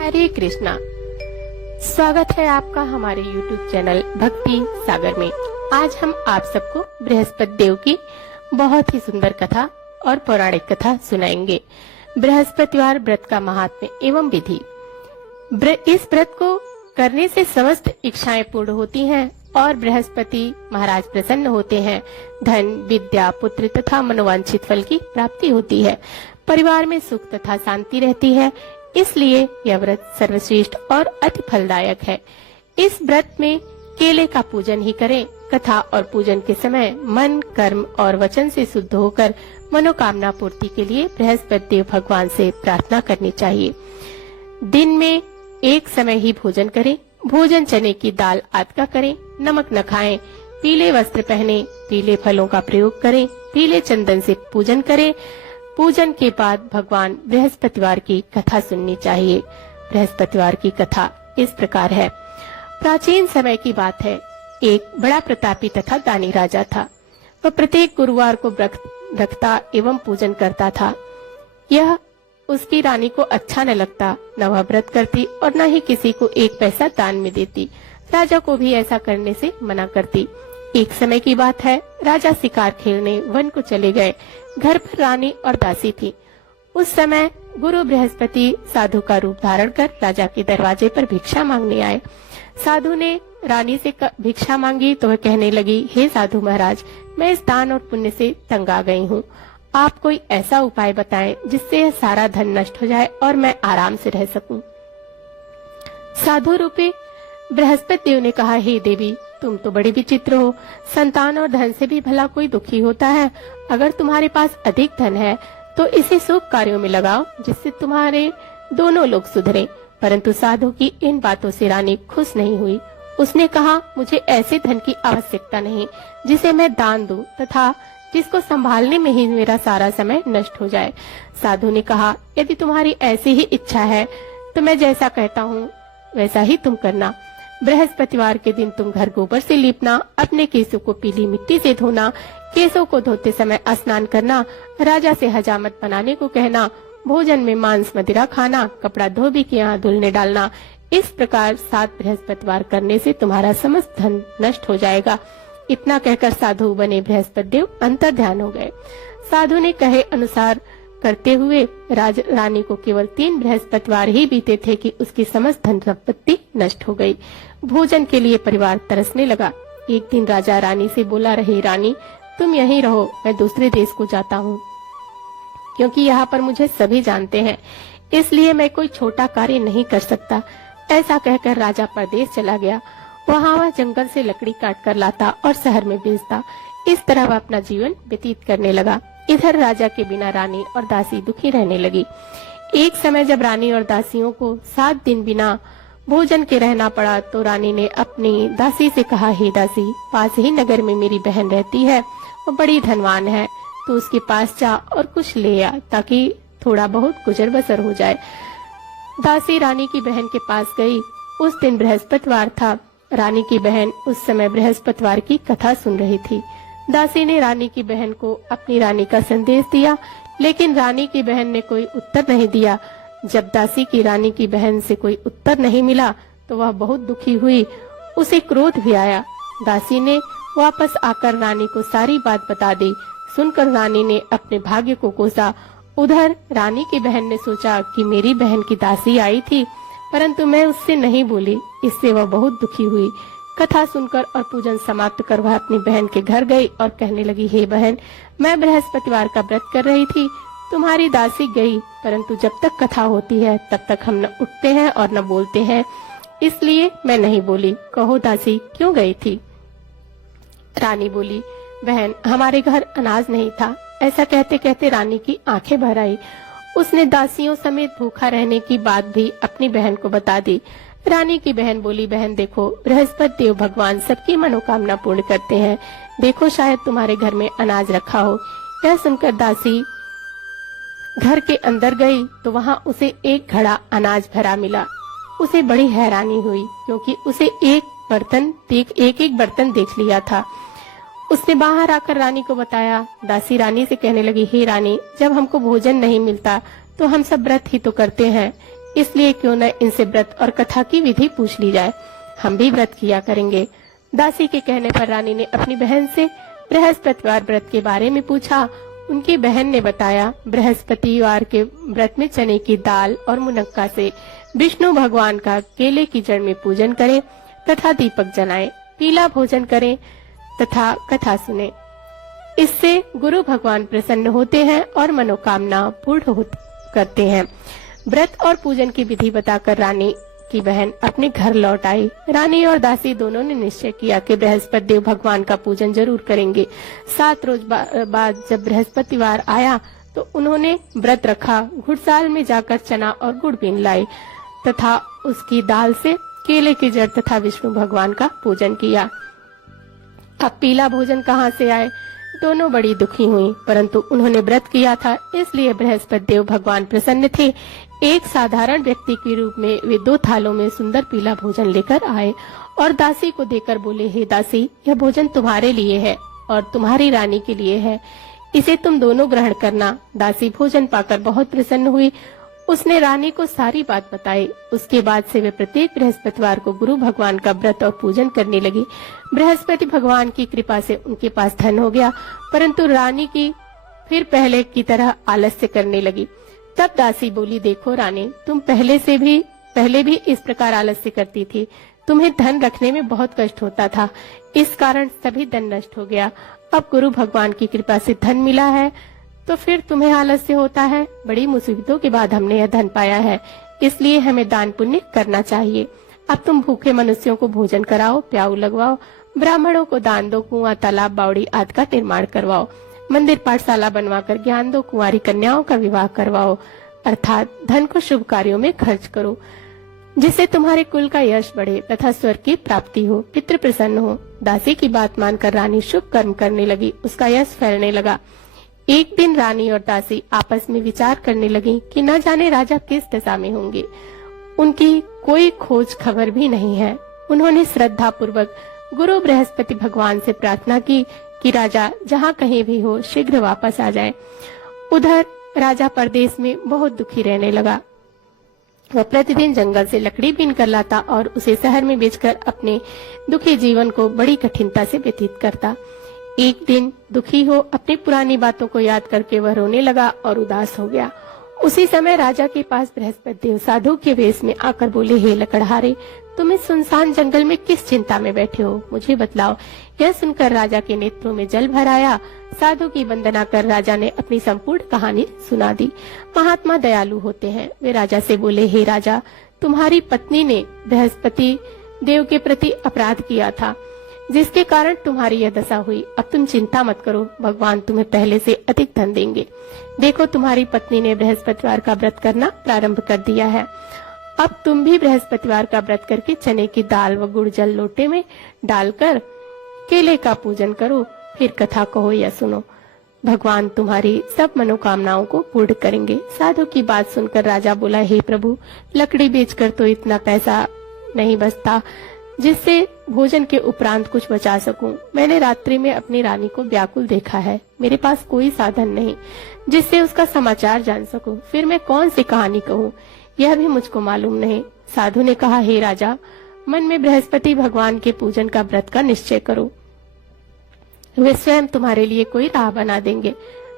हरे कृष्णा। स्वागत है आपका हमारे YouTube चैनल भक्ति सागर में। आज हम आप सबको बृहस्पति देव की बहुत ही सुंदर कथा और पौराणिक कथा सुनाएंगे। बृहस्पतिवार व्रत का महात्म्य एवं विधि। इस व्रत को करने से समस्त इच्छाएं पूर्ण होती हैं और बृहस्पति महाराज प्रसन्न होते हैं। धन, विद्या, पुत्र तथा मनोवांछित फल की प्राप्ति होती है। परिवार में सुख तथा शांति रहती है। इसलिए यह व्रत सर्वश्रेष्ठ और अति फलदायक है। इस व्रत में केले का पूजन ही करें। कथा और पूजन के समय मन, कर्म और वचन से शुद्ध होकर मनोकामना पूर्ति के लिए बृहस्पति देव भगवान से प्रार्थना करनी चाहिए। दिन में एक समय ही भोजन करें। भोजन चने की दाल आदि का करें। नमक न खाएं। पीले वस्त्र पहने। पीले फलों का प्रयोग करें। पीले चंदन से पूजन करें। पूजन के बाद भगवान बृहस्पतिवार की कथा सुननी चाहिए। बृहस्पतिवार की कथा इस प्रकार है। प्राचीन समय की बात है। एक बड़ा प्रतापी तथा दानी राजा था। वह प्रत्येक गुरुवार को व्रत रखता एवं पूजन करता था। यह उसकी रानी को अच्छा न लगता। न वह व्रत करती और न ही किसी को एक पैसा दान में देती। राजा को भी ऐसा करने से मना करती। एक समय की बात है। राजा शिकार खेलने वन को चले गए। घर पर रानी और दासी थी। उस समय गुरु बृहस्पति साधु का रूप धारण कर राजा के दरवाजे पर भिक्षा मांगने आए। साधु ने रानी से भिक्षा मांगी तो वह कहने लगी, हे साधु महाराज, मैं इस दान और पुण्य से तंग आ गई हूँ। आप कोई ऐसा उपाय बताएं जिससे यह सारा धन नष्ट हो जाए और मैं आराम से रह सकूं। साधु रूपी बृहस्पति देव ने कहा, हे देवी, तुम तो बड़ी विचित्र हो। संतान और धन से भी भला कोई दुखी होता है। अगर तुम्हारे पास अधिक धन है तो इसे शुभ कार्यों में लगाओ जिससे तुम्हारे दोनों लोग सुधरें। परंतु साधु की इन बातों से रानी खुश नहीं हुई। उसने कहा, मुझे ऐसे धन की आवश्यकता नहीं जिसे मैं दान दूं तथा जिसको संभालने में ही मेरा सारा समय नष्ट हो जाए। साधु ने कहा, यदि तुम्हारी ऐसी ही इच्छा है तो मैं जैसा कहता हूँ वैसा ही तुम करना। बृहस्पतिवार के दिन तुम घर गोबर से लीपना, अपने केसों को पीली मिट्टी से धोना, केसों को धोते समय स्नान करना, राजा से हजामत बनाने को कहना, भोजन में मांस मदिरा खाना, कपड़ा धोबी के यहाँ धुलने डालना। इस प्रकार 7 बृहस्पतिवार करने से तुम्हारा समस्त धन नष्ट हो जाएगा। इतना कहकर साधु बने बृहस्पति देव अंतर ध्यान हो गए। साधु ने कहे अनुसार करते हुए रानी को केवल 3 बृहस्पतिवार ही बीते थे कि उसकी समस्त धन संपत्ति नष्ट हो गई। भोजन के लिए परिवार तरसने लगा। एक दिन राजा रानी से बोला, रहे रानी, तुम यहीं रहो, मैं दूसरे देश को जाता हूँ, क्योंकि यहाँ पर मुझे सभी जानते हैं, इसलिए मैं कोई छोटा कार्य नहीं कर सकता। ऐसा कहकर राजा परदेश चला गया। वह जंगल से लकड़ी काट कर लाता और शहर में बेचता। इस तरह वह अपना जीवन व्यतीत करने लगा। इधर राजा के बिना रानी और दासी दुखी रहने लगी। एक समय जब रानी और दासियों को 7 दिन बिना भोजन के रहना पड़ा तो रानी ने अपनी दासी से कहा, हे दासी, पास ही नगर में मेरी बहन रहती है, वो बड़ी धनवान है, तो उसके पास जा और कुछ ले आ ताकि थोड़ा बहुत गुजर बसर हो जाए। दासी रानी की बहन के पास गई। उस दिन बृहस्पतिवार था। रानी की बहन उस समय बृहस्पतिवार की कथा सुन रही थी। दासी ने रानी की बहन को अपनी रानी का संदेश दिया, लेकिन रानी की बहन ने कोई उत्तर नहीं दिया। जब दासी की रानी की बहन से कोई उत्तर नहीं मिला तो वह बहुत दुखी हुई। उसे क्रोध भी आया। दासी ने वापस आकर रानी को सारी बात बता दी। सुनकर रानी ने अपने भाग्य को कोसा। उधर रानी की बहन ने सोचा कि मेरी बहन की दासी आई थी, परंतु मैं उससे नहीं बोली। इससे वह बहुत दुखी हुई। कथा सुनकर और पूजन समाप्त कर वह अपनी बहन के घर गई और कहने लगी, हे बहन, मैं बृहस्पतिवार का व्रत कर रही थी, तुम्हारी दासी गई, परंतु जब तक कथा होती है तब तक हम न उठते हैं और न बोलते हैं, इसलिए मैं नहीं बोली। कहो दासी, क्यों गई थी? रानी बोली, बहन, हमारे घर अनाज नहीं था। ऐसा कहते कहते रानी की आंखें भर आई। उसने दासियों समेत भूखा रहने की बात भी अपनी बहन को बता दी। रानी की बहन बोली, बहन देखो, बृहस्पति देव भगवान सबकी मनोकामना पूर्ण करते हैं। देखो, शायद तुम्हारे घर में अनाज रखा हो। यह सुनकर दासी घर के अंदर गई तो वहाँ उसे एक घड़ा अनाज भरा मिला। उसे बड़ी हैरानी हुई क्योंकि उसे एक एक बर्तन देख लिया था। उसने बाहर आकर रानी को बताया। दासी रानी से कहने लगी, हे रानी, जब हमको भोजन नहीं मिलता तो हम सब व्रत ही तो करते हैं। इसलिए क्यों न इनसे व्रत और कथा की विधि पूछ ली जाए, हम भी व्रत किया करेंगे। दासी के कहने पर रानी ने अपनी बहन से बृहस्पतिवार व्रत के बारे में पूछा। उनकी बहन ने बताया, बृहस्पतिवार के व्रत में चने की दाल और मुनक्का से विष्णु भगवान का केले की जड़ में पूजन करें तथा दीपक जलाएं, पीला भोजन करें तथा कथा सुने। इससे गुरु भगवान प्रसन्न होते हैं और मनोकामना पूर्ण करते हैं। व्रत और पूजन की विधि बताकर रानी की बहन अपने घर लौट आई। रानी और दासी दोनों ने निश्चय किया कि बृहस्पति देव भगवान का पूजन जरूर करेंगे। 7 रोज बाद जब बृहस्पतिवार आया तो उन्होंने व्रत रखा। घुड़साल में जाकर चना और गुड़ बीन लाई तथा उसकी दाल से केले की जड़ तथा विष्णु भगवान का पूजन किया। अब पीला भोजन कहाँ से आए? दोनों बड़ी दुखी हुई, परंतु उन्होंने व्रत किया था, इसलिए बृहस्पति देव भगवान प्रसन्न थे। एक साधारण व्यक्ति के रूप में वे 2 थालों में सुंदर पीला भोजन लेकर आए और दासी को देकर बोले, हे दासी, यह भोजन तुम्हारे लिए है और तुम्हारी रानी के लिए है, इसे तुम दोनों ग्रहण करना। दासी भोजन पाकर बहुत प्रसन्न हुई। उसने रानी को सारी बात बताई। उसके बाद से वे प्रत्येक बृहस्पतिवार को गुरु भगवान का व्रत और पूजन करने लगी। बृहस्पति भगवान की कृपा से उनके पास धन हो गया, परंतु रानी की फिर पहले की तरह आलस्य करने लगी। तब दासी बोली, देखो रानी, तुम पहले भी इस प्रकार आलस्य करती थी। तुम्हें धन रखने में बहुत कष्ट होता था, इस कारण सभी धन नष्ट हो गया। अब गुरु भगवान की कृपा से धन मिला है तो फिर तुम्हें आलस्य होता है। बड़ी मुसीबतों के बाद हमने यह धन पाया है, इसलिए हमें दान पुण्य करना चाहिए। अब तुम भूखे मनुष्यों को भोजन कराओ, प्याऊ लगवाओ, ब्राह्मणों को दान दो, कुआं, तालाब, बावड़ी आदि का निर्माण करवाओ, मंदिर पाठशाला बनवाकर ज्ञान दो, कुंवारी कन्याओं का विवाह करवाओ, अर्थात धन को शुभ कार्यों में खर्च करो, जिससे तुम्हारे कुल का यश बढ़े तथा स्वर्ग की प्राप्ति हो, पितृ प्रसन्न हो। दासी की बात मानकर रानी शुभ कर्म करने लगी, उसका यश फैलने लगा। एक दिन रानी और दासी आपस में विचार करने लगी कि न जाने राजा किस दशा में होंगे। उनकी कोई खोज खबर भी नहीं है। उन्होंने श्रद्धा पूर्वक गुरु बृहस्पति भगवान से प्रार्थना की कि राजा जहाँ कहीं भी हो शीघ्र वापस आ जाए। उधर राजा परदेश में बहुत दुखी रहने लगा। वह प्रतिदिन जंगल से लकड़ी बीन कर लाता और उसे शहर में बेचकर अपने दुखी जीवन को बड़ी कठिनता से व्यतीत करता। एक दिन दुखी हो अपनी पुरानी बातों को याद करके वह रोने लगा और उदास हो गया। उसी समय राजा के पास बृहस्पति देव साधु के वेश में आकर बोले, हे लकड़हारे, तुम इस सुनसान जंगल में किस चिंता में बैठे हो, मुझे बतलाओ। यह सुनकर राजा के नेत्रों में जल भर आया। साधु की वंदना कर राजा ने अपनी संपूर्ण कहानी सुना दी। महात्मा दयालु होते हैं। वे राजा से बोले, हे राजा, तुम्हारी पत्नी ने बृहस्पति देव के प्रति अपराध किया था, जिसके कारण तुम्हारी यह दशा हुई। अब तुम चिंता मत करो, भगवान तुम्हें पहले से अधिक धन देंगे। देखो, तुम्हारी पत्नी ने बृहस्पतिवार का व्रत करना प्रारंभ कर दिया है। अब तुम भी बृहस्पतिवार का व्रत करके चने की दाल व गुड़ जल लोटे में डालकर केले का पूजन करो, फिर कथा कहो या सुनो। भगवान तुम्हारी सब मनोकामनाओं को पूर्ण करेंगे। साधु की बात सुनकर राजा बोला, हे प्रभु, लकड़ी बेचकर तो इतना पैसा नहीं बचता जिससे भोजन के उपरांत कुछ बचा सकूं। मैंने रात्रि में अपनी रानी को व्याकुल देखा है। मेरे पास कोई साधन नहीं जिससे उसका समाचार जान सकूं। फिर मैं कौन सी कहानी कहूं, यह भी मुझको मालूम नहीं। साधु ने कहा, हे राजा, मन में बृहस्पति भगवान के पूजन का व्रत का निश्चय करो, वे स्वयं तुम्हारे लिए कोई राह बना देंगे।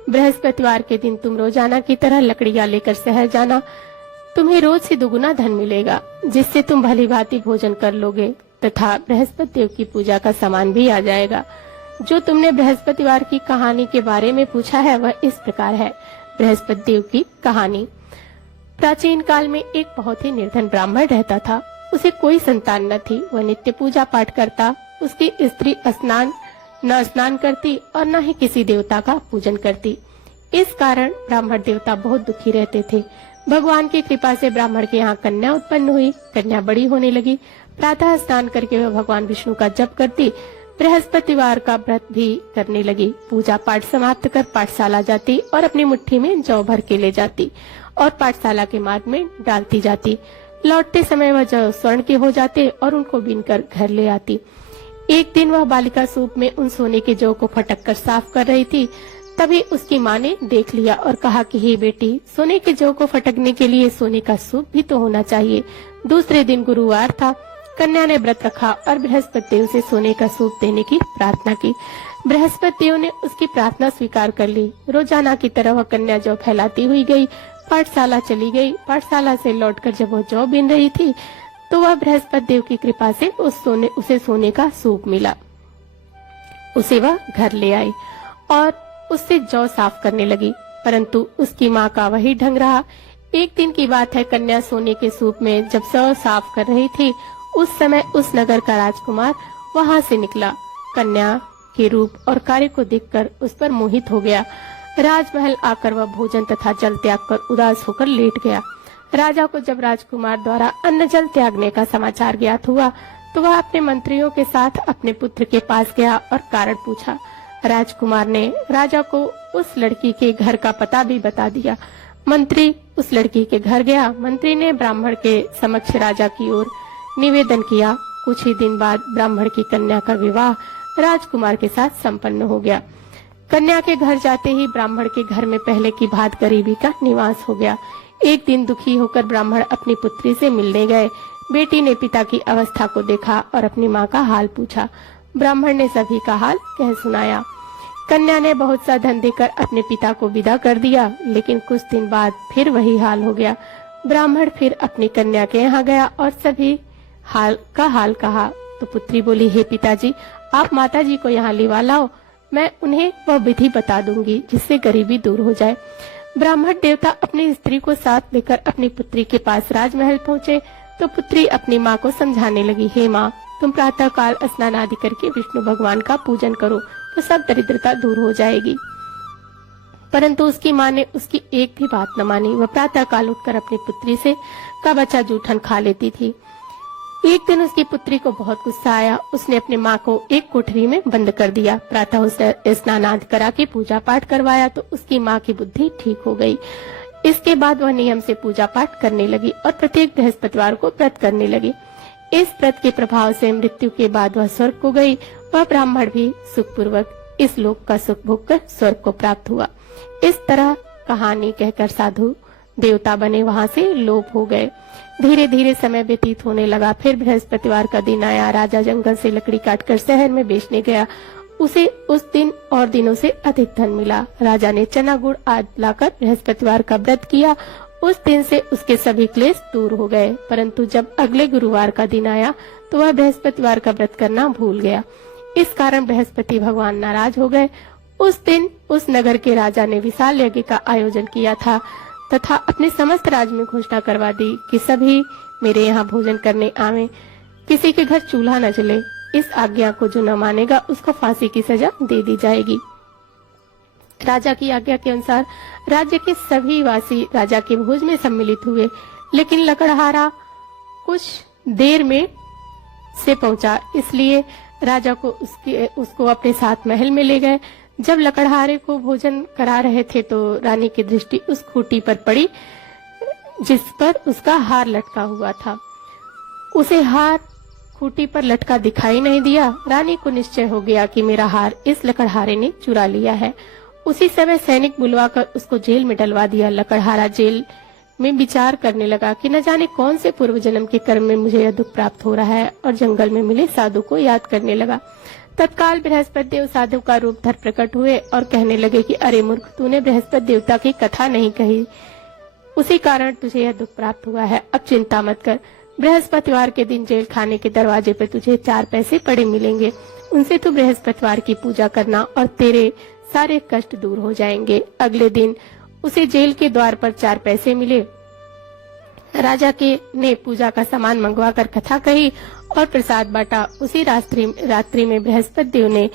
बृहस्पतिवार के दिन तुम रोजाना की तरह लकड़ियां लेकर शहर जाना। तुम्हें रोज से दुगुना धन मिलेगा, जिससे तुम भली भांति भोजन कर लोगे तथा बृहस्पति देव की पूजा का सामान भी आ जाएगा। जो तुमने बृहस्पतिवार की कहानी के बारे में पूछा है वह इस प्रकार है। बृहस्पति देव की कहानी। प्राचीन काल में एक बहुत ही निर्धन ब्राह्मण रहता था। उसे कोई संतान न थी। वह नित्य पूजा पाठ करता। उसकी स्त्री न स्नान करती और न ही किसी देवता का पूजन करती। इस कारण ब्राह्मण देवता बहुत दुखी रहते थे। भगवान की कृपा से ब्राह्मण के यहाँ कन्या उत्पन्न हुई। कन्या बड़ी होने लगी। प्रातः स्नान करके वह भगवान विष्णु का जप करती। बृहस्पतिवार का व्रत भी करने लगी। पूजा पाठ समाप्त कर पाठशाला जाती और अपनी मुट्ठी में जौ भर के ले जाती और पाठशाला के मार्ग में डालती जाती। लौटते समय वह जौ स्वर्ण के हो जाते और उनको बीनकर घर ले आती। एक दिन वह बालिका सूप में उन सोने के जौ को फटक कर साफ कर रही थी। तभी उसकी माँ ने देख लिया और कहा कि हे बेटी, सोने के जौ को फटकने के लिए सोने का सूप भी तो होना चाहिए। दूसरे दिन गुरुवार था। कन्या ने व्रत रखा और बृहस्पति देव से सोने का सूप देने की प्रार्थना की। बृहस्पति देव ने उसकी प्रार्थना स्वीकार कर ली। रोजाना की तरह वह कन्या जौ फैलाती हुई गई, पाठशाला चली गई। पाठशाला से लौटकर जब वह जौ बीन रही थी तो वह बृहस्पति देव की कृपा से उसे सोने का सूप मिला। उसे वह घर ले आई और उससे जौ साफ करने लगी, परंतु उसकी माँ का वही ढंग रहा। एक दिन की बात है, कन्या सोने के सूप में जब जौ साफ कर रही थी, उस समय उस नगर का राजकुमार वहां से निकला। कन्या के रूप और कार्य को देखकर उस पर मोहित हो गया। राजमहल आकर वह भोजन तथा जल त्याग कर उदास होकर लेट गया। राजा को जब राजकुमार द्वारा अन्न जल त्यागने का समाचार ज्ञात हुआ तो वह अपने मंत्रियों के साथ अपने पुत्र के पास गया और कारण पूछा। राजकुमार ने राजा को उस लड़की के घर का पता भी बता दिया। मंत्री उस लड़की के घर गया। मंत्री ने ब्राह्मण के समक्ष राजा की ओर निवेदन किया। कुछ ही दिन बाद ब्राह्मण की कन्या का विवाह राजकुमार के साथ संपन्न हो गया। कन्या के घर जाते ही ब्राह्मण के घर में पहले की भांति गरीबी का निवास हो गया। एक दिन दुखी होकर ब्राह्मण अपनी पुत्री से मिलने गए। बेटी ने पिता की अवस्था को देखा और अपनी माँ का हाल पूछा। ब्राह्मण ने सभी का हाल कह सुनाया। कन्या ने बहुत सा धन देकर अपने पिता को विदा कर दिया, लेकिन कुछ दिन बाद फिर वही हाल हो गया। ब्राह्मण फिर अपनी कन्या के यहाँ गया और सभी हाल कहा तो पुत्री बोली, हे पिताजी, आप माताजी को यहाँ लिवा लाओ, मैं उन्हें वह विधि बता दूंगी जिससे गरीबी दूर हो जाए। ब्राह्मण देवता अपनी स्त्री को साथ लेकर अपनी पुत्री के पास राजमहल पहुँचे तो पुत्री अपनी माँ को समझाने लगी, हे माँ, तुम प्रातः काल स्नान आदि करके विष्णु भगवान का पूजन करो तो सब दरिद्रता दूर हो जाएगी। परंतु उसकी माँ ने उसकी एक भी बात न मानी। वह प्रातः काल उठकर अपनी पुत्री से का बच्चा जूठन खा लेती थी। एक दिन उसकी पुत्री को बहुत गुस्सा आया। उसने अपनी माँ को एक कोठरी में बंद कर दिया। प्रातः उसे स्नान आदि करा के पूजा पाठ करवाया तो उसकी माँ की बुद्धि ठीक हो गई। इसके बाद वह नियम से पूजा पाठ करने लगी और प्रत्येक बृहस्पतिवार को व्रत करने लगी। इस व्रत के प्रभाव से मृत्यु के बाद वह स्वर्ग को गई। वह ब्राह्मण भी सुखपूर्वक इस लोक का सुख भोग कर स्वर्ग को प्राप्त हुआ। इस तरह कहानी कहकर साधु देवता बने वहां से लोप हो गए। धीरे धीरे समय व्यतीत होने लगा। फिर बृहस्पतिवार का दिन आया। राजा जंगल से लकड़ी काटकर शहर में बेचने गया। उसे उस दिन और दिनों से अधिक धन मिला। राजा ने चना गुड़ आदि लाकर बृहस्पतिवार का व्रत किया। उस दिन से उसके सभी क्लेश दूर हो गए। परंतु जब अगले गुरुवार का दिन आया तो वह बृहस्पतिवार का व्रत करना भूल गया। इस कारण बृहस्पति भगवान नाराज हो गए। उस दिन उस नगर के राजा ने विशाल यज्ञ का आयोजन किया था तथा अपने समस्त राज्य में घोषणा करवा दी कि सभी मेरे यहाँ भोजन करने आवे, किसी के घर चूल्हा न जले। इस आज्ञा को जो न मानेगा उसको फांसी की सजा दे दी जाएगी। राजा की आज्ञा के अनुसार राज्य के सभी वासी राजा के भोज में सम्मिलित हुए, लेकिन लकड़हारा कुछ देर में से पहुंचा, इसलिए राजा को उसको अपने साथ महल में ले गए। जब लकड़हारे को भोजन करा रहे थे तो रानी की दृष्टि उस खूंटी पर पड़ी जिस पर उसका हार लटका हुआ था। उसे हार खूंटी पर लटका दिखाई नहीं दिया। रानी को निश्चय हो गया कि मेरा हार इस लकड़हारे ने चुरा लिया है। उसी समय सैनिक बुलवाकर उसको जेल में डलवा दिया। लकड़हारा जेल में विचार करने लगा कि न जाने कौन से पूर्व जन्म के कर्म में मुझे यह दुख प्राप्त हो रहा है, और जंगल में मिले साधु को याद करने लगा। तत्काल बृहस्पति देव साधु का रूप धर प्रकट हुए और कहने लगे कि अरे मूर्ख, तूने बृहस्पति देवता की कथा नहीं कही, उसी कारण तुझे यह दुख प्राप्त हुआ है। अब चिंता मत कर, बृहस्पतिवार के दिन जेल खाने के दरवाजे पे तुझे 4 पैसे पड़े मिलेंगे। उनसे तू बृहस्पतिवार की पूजा करना और तेरे सारे कष्ट दूर हो जाएंगे। अगले दिन उसे जेल के द्वार पर 4 पैसे मिले। राजा के ने पूजा का सामान मंगवाकर कथा कही और प्रसाद बांटा। उसी रात्रि में बृहस्पति देव ने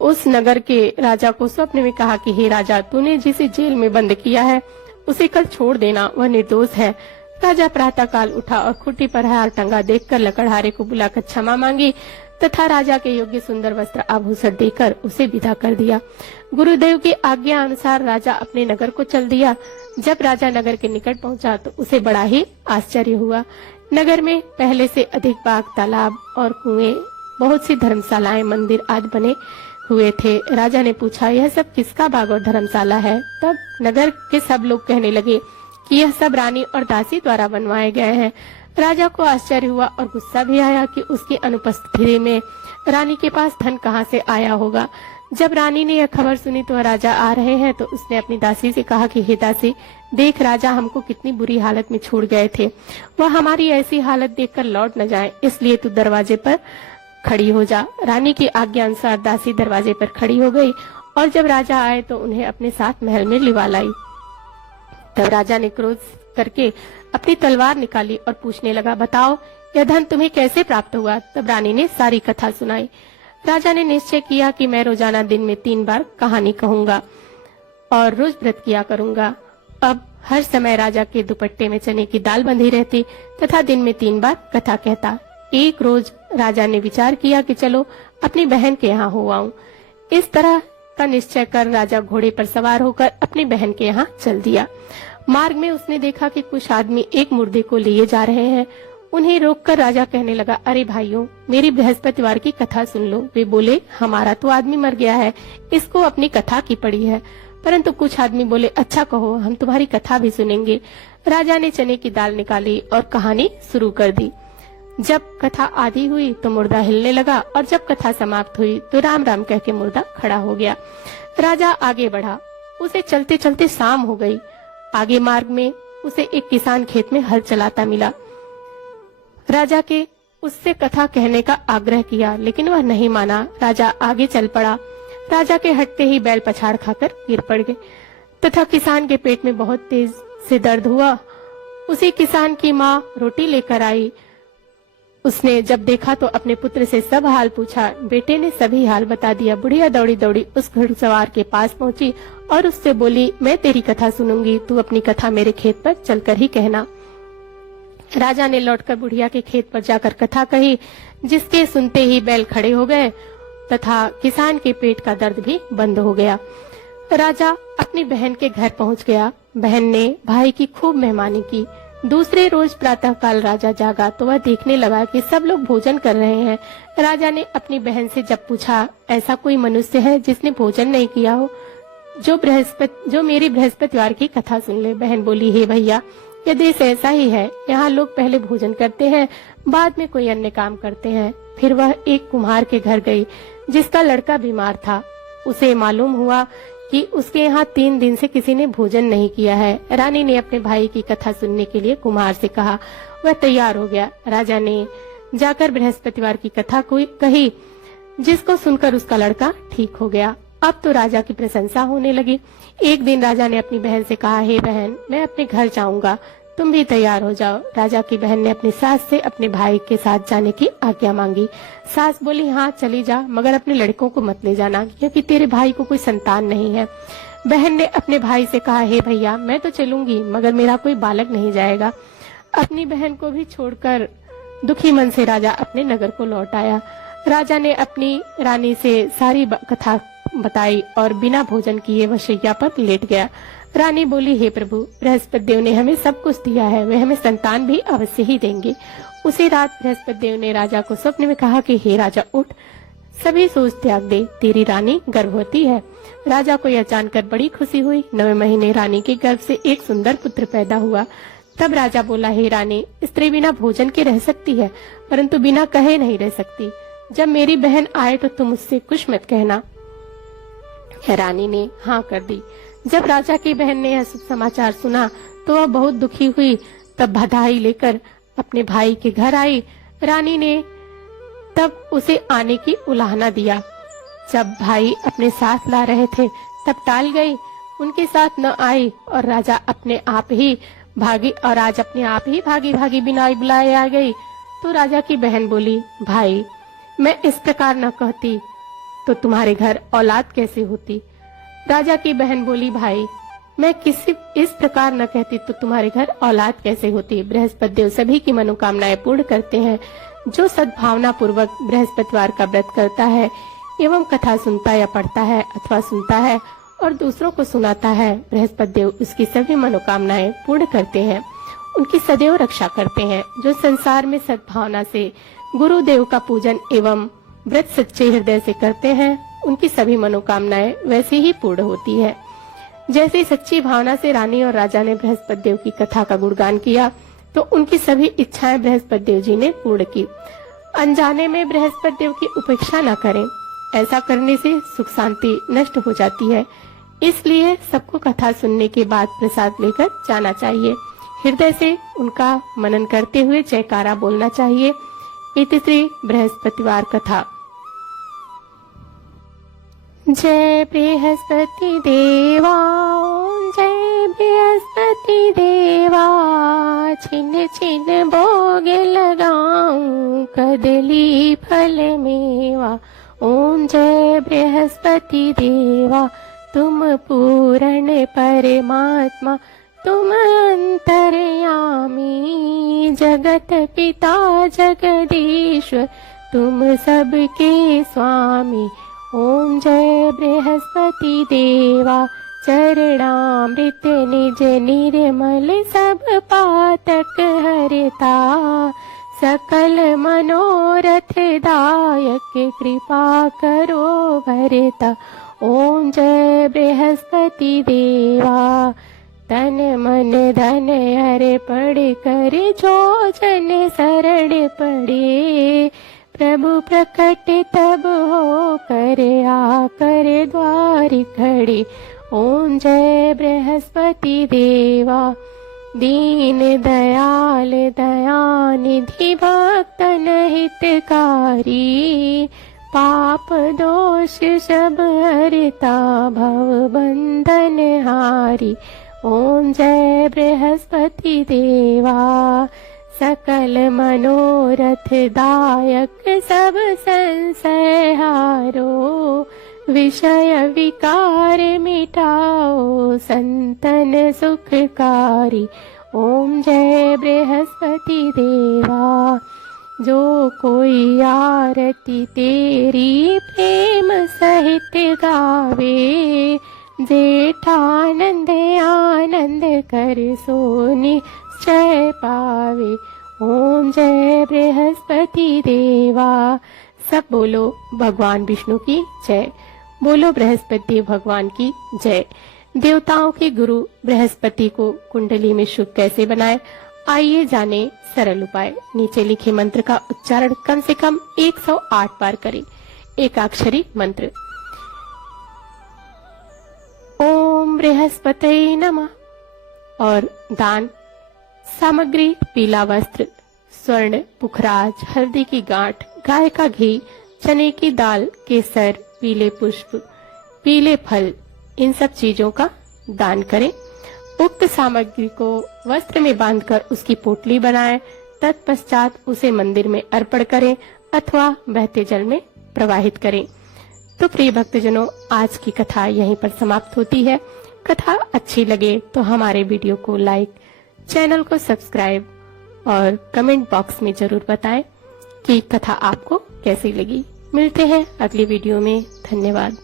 उस नगर के राजा को स्वप्न में कहा कि हे राजा, तूने जिसे जेल में बंद किया है उसे कल छोड़ देना, वह निर्दोष है। राजा प्रातः काल उठा और खूंटी पर हार टंगा देखकर लकड़हारे को बुलाकर क्षमा मांगी तथा राजा के योग्य सुंदर वस्त्र आभूषण देकर उसे विदा कर दिया। गुरुदेव की आज्ञा अनुसार राजा अपने नगर को चल दिया। जब राजा नगर के निकट पहुंचा तो उसे बड़ा ही आश्चर्य हुआ। नगर में पहले से अधिक बाग, तालाब और कुएं, बहुत सी धर्मशालाएं, मंदिर आदि बने हुए थे। राजा ने पूछा, यह सब किसका बाग और धर्मशाला है? तब नगर के सब लोग कहने लगे कि यह सब रानी और दासी द्वारा बनवाए गए हैं। राजा को आश्चर्य हुआ और गुस्सा भी आया कि उसकी अनुपस्थिति में रानी के पास धन कहाँ से आया होगा। जब रानी ने यह खबर सुनी तो राजा आ रहे हैं तो उसने अपनी दासी से कहा कि हे दासी, देख राजा हमको कितनी बुरी हालत में छोड़ गए थे, वह हमारी ऐसी हालत देखकर लौट न जाए, इसलिए तू दरवाजे पर खड़ी हो जा। रानी की आज्ञा अनुसार दासी दरवाजे पर खड़ी हो गई और जब राजा आए तो उन्हें अपने साथ महल में लिवा लाई। तब राजा ने क्रोध करके अपनी तलवार निकाली और पूछने लगा, बताओ यह धन तुम्हें कैसे प्राप्त हुआ? तब रानी ने सारी कथा सुनाई। राजा ने निश्चय किया कि मैं रोजाना दिन में 3 बार कहानी कहूंगा और रोज व्रत किया करूंगा। अब हर समय राजा के दुपट्टे में चने की दाल बंधी रहती तथा दिन में 3 बार कथा कहता। एक रोज राजा ने विचार किया कि चलो अपनी बहन के यहाँ हो आऊं। इस तरह का निश्चय कर राजा घोड़े पर सवार होकर अपनी बहन के यहाँ चल दिया। मार्ग में उसने देखा कि कुछ आदमी एक मुर्दे को लिए जा रहे हैं। उन्हें रोककर राजा कहने लगा, अरे भाइयों, मेरी बृहस्पतिवार की कथा सुन लो। वे बोले, हमारा तो आदमी मर गया है, इसको अपनी कथा की पड़ी है। परंतु कुछ आदमी बोले, अच्छा कहो, हम तुम्हारी कथा भी सुनेंगे। राजा ने चने की दाल निकाली और कहानी शुरू कर दी। जब कथा आधी हुई तो मुर्दा हिलने लगा और जब कथा समाप्त हुई तो राम राम कह के मुर्दा खड़ा हो गया। राजा आगे बढ़ा। उसे चलते चलते शाम हो गई। आगे मार्ग में उसे एक किसान खेत में हल चलाता मिला। राजा के उससे कथा कहने का आग्रह किया लेकिन वह नहीं माना। राजा आगे चल पड़ा। राजा के हटते ही बैल पछाड़ खाकर गिर पड़ गए तथा किसान के पेट में बहुत तेज से दर्द हुआ। उसी किसान की माँ रोटी लेकर आई। उसने जब देखा तो अपने पुत्र से सब हाल पूछा। बेटे ने सभी हाल बता दिया। बुढ़िया दौड़ी दौड़ी उस घुड़सवार के पास पहुंची और उससे बोली, मैं तेरी कथा सुनूंगी, तू अपनी कथा मेरे खेत पर चलकर ही कहना। राजा ने लौटकर बुढ़िया के खेत पर जाकर कथा कही, जिसके सुनते ही बैल खड़े हो गए तथा किसान के पेट का दर्द भी बंद हो गया। राजा अपनी बहन के घर पहुंच गया। बहन ने भाई की खूब मेहमानी की। दूसरे रोज प्रातःकाल राजा जागा तो वह देखने लगा कि सब लोग भोजन कर रहे हैं। राजा ने अपनी बहन से जब पूछा, ऐसा कोई मनुष्य है जिसने भोजन नहीं किया हो, जो मेरी बृहस्पतिवार की कथा सुन ले? बहन बोली, हे भैया, यह देश ऐसा ही है। यहाँ लोग पहले भोजन करते हैं, बाद में कोई अन्य काम करते हैं। फिर वह एक कुम्हार के घर गई जिसका लड़का बीमार था। उसे मालूम हुआ कि उसके यहाँ 3 दिन से किसी ने भोजन नहीं किया है। रानी ने अपने भाई की कथा सुनने के लिए कुम्हार से कहा। वह तैयार हो गया। राजा ने जाकर बृहस्पतिवार की कथा कही, जिसको सुनकर उसका लड़का ठीक हो गया। अब तो राजा की प्रशंसा होने लगी। एक दिन राजा ने अपनी बहन से कहा, हे बहन, मैं अपने घर जाऊंगा, तुम भी तैयार हो जाओ। राजा की बहन ने अपनी सास से अपने भाई के साथ जाने की आज्ञा मांगी। सास बोली, हाँ चली जा, मगर अपने लड़कों को मत ले जाना, क्योंकि तेरे भाई को कोई संतान नहीं है। बहन ने अपने भाई से कहा, हे भैया, मैं तो चलूंगी, मगर मेरा कोई बालक नहीं जाएगा। अपनी बहन को भी छोड़कर दुखी मन से राजा अपने नगर को लौट आया। राजा ने अपनी रानी से सारी कथा बताई और बिना भोजन किए वह शैया पर लेट गया। रानी बोली, हे प्रभु, बृहस्पति देव ने हमें सब कुछ दिया है, वे हमें संतान भी अवश्य ही देंगे। उसी रात बृहस्पति देव ने राजा को स्वप्न में कहा कि हे राजा, उठ, सभी सोच त्याग दे, तेरी रानी गर्भवती है। राजा को यह जानकर बड़ी खुशी हुई। 9वें महीने रानी के गर्भ से एक सुंदर पुत्र पैदा हुआ। तब राजा बोला, हे रानी, स्त्री बिना भोजन के रह सकती है, परंतु बिना कहे नहीं रह सकती। जब मेरी बहन आए तो तुम उससे कुछ मत कहना। रानी ने हाँ कर दी। जब राजा की बहन ने यह समाचार सुना तो वह बहुत दुखी हुई। तब बधाई लेकर अपने भाई के घर आई। रानी ने तब उसे आने की उलाहना दिया। जब भाई अपने साथ ला रहे थे तब टाल गई, उनके साथ न आई और राजा अपने आप ही भागी भागी बिना बुलाए आ गई। तो राजा की बहन बोली, भाई, मैं इस प्रकार न कहती तो तुम्हारे घर औलाद कैसे होती? राजा की बहन बोली, भाई, मैं किसी इस प्रकार न कहती तो तुम्हारे घर औलाद कैसे होती? बृहस्पति देव सभी की मनोकामनाएं पूर्ण करते हैं। जो सद्भावना पूर्वक बृहस्पतिवार का व्रत करता है एवं कथा सुनता या पढ़ता है अथवा सुनता है और दूसरों को सुनाता है, बृहस्पति देव उसकी सभी मनोकामनाएं पूर्ण करते हैं, उनकी सदैव रक्षा करते हैं। जो संसार में सद्भावना से गुरुदेव का पूजन एवं व्रत सच्चे हृदय से करते हैं, उनकी सभी मनोकामनाएं वैसे ही पूर्ण होती है। जैसे सच्ची भावना से रानी और राजा ने बृहस्पति देव की कथा का गुणगान किया तो उनकी सभी इच्छाएं बृहस्पति देव जी ने पूर्ण की। अनजाने में बृहस्पति देव की उपेक्षा न करें, ऐसा करने से सुख शांति नष्ट हो जाती है। इसलिए सबको कथा सुनने के बाद प्रसाद लेकर जाना चाहिए। हृदय से उनका मनन करते हुए जयकारा बोलना चाहिए। इतिश्री बृहस्पतिवार कथा। जय बृहस्पति देवा, जय बृहस्पति देवा, छिन छिन भोग लगाऊं कदली फल मेवा। ओम जय बृहस्पति देवा, तुम पूर्ण परमात्मा, तुम अंतर्यामी, जगत पिता जगदीश्वर, तुम सबके स्वामी। ओम जय बृहस्पति देवा, चरणामृत निज निर्मल सब पातक हरता, सकल मनोरथ दायक कृपा करो भरता। ओम जय बृहस्पति देवा, तन मन धन हर पढ़ कर जो जन शरण पड़े, प्रभु प्रकट तब हो कर आकर द्वार खड़े। ओम जय बृहस्पति देवा, दीन दयाल दयानिधि भक्तन हितकारी, पाप दोष सब हरता भव बंधन हारी। ओम जय बृहस्पति देवा, सकल मनोरथ दायक सब संशय हारो, विषय विकार मिटाओ संतन सुखकारी। ओम जय बृहस्पति देवा, जो कोई आरती तेरी प्रेम सहित गावे, जेठानंद आनंद कर सो निश्चय पावे। ओम जय बृहस्पति देवा। सब बोलो भगवान विष्णु की जय। बोलो बृहस्पति भगवान की जय। देवताओं के गुरु बृहस्पति को कुंडली में शुभ कैसे बनाए, आइए जाने सरल उपाय। नीचे लिखे मंत्र का उच्चारण कम से कम 108 बार करें। एकाक्षरी मंत्र ओम बृहस्पतये नमः। और दान सामग्री पीला वस्त्र, स्वर्ण, पुखराज, हल्दी की गांठ, गाय का घी, चने की दाल, केसर, पीले पुष्प, पीले फल, इन सब चीजों का दान करें। उक्त सामग्री को वस्त्र में बांधकर उसकी पोटली बनाएं। तत्पश्चात उसे मंदिर में अर्पण करें अथवा बहते जल में प्रवाहित करें। तो प्रिय भक्तजनों, आज की कथा यहीं पर समाप्त होती है। कथा अच्छी लगे तो हमारे वीडियो को लाइक, चैनल को सब्सक्राइब और कमेंट बॉक्स में जरूर बताएं कि कथा आपको कैसी लगी। मिलते हैं अगली वीडियो में। धन्यवाद।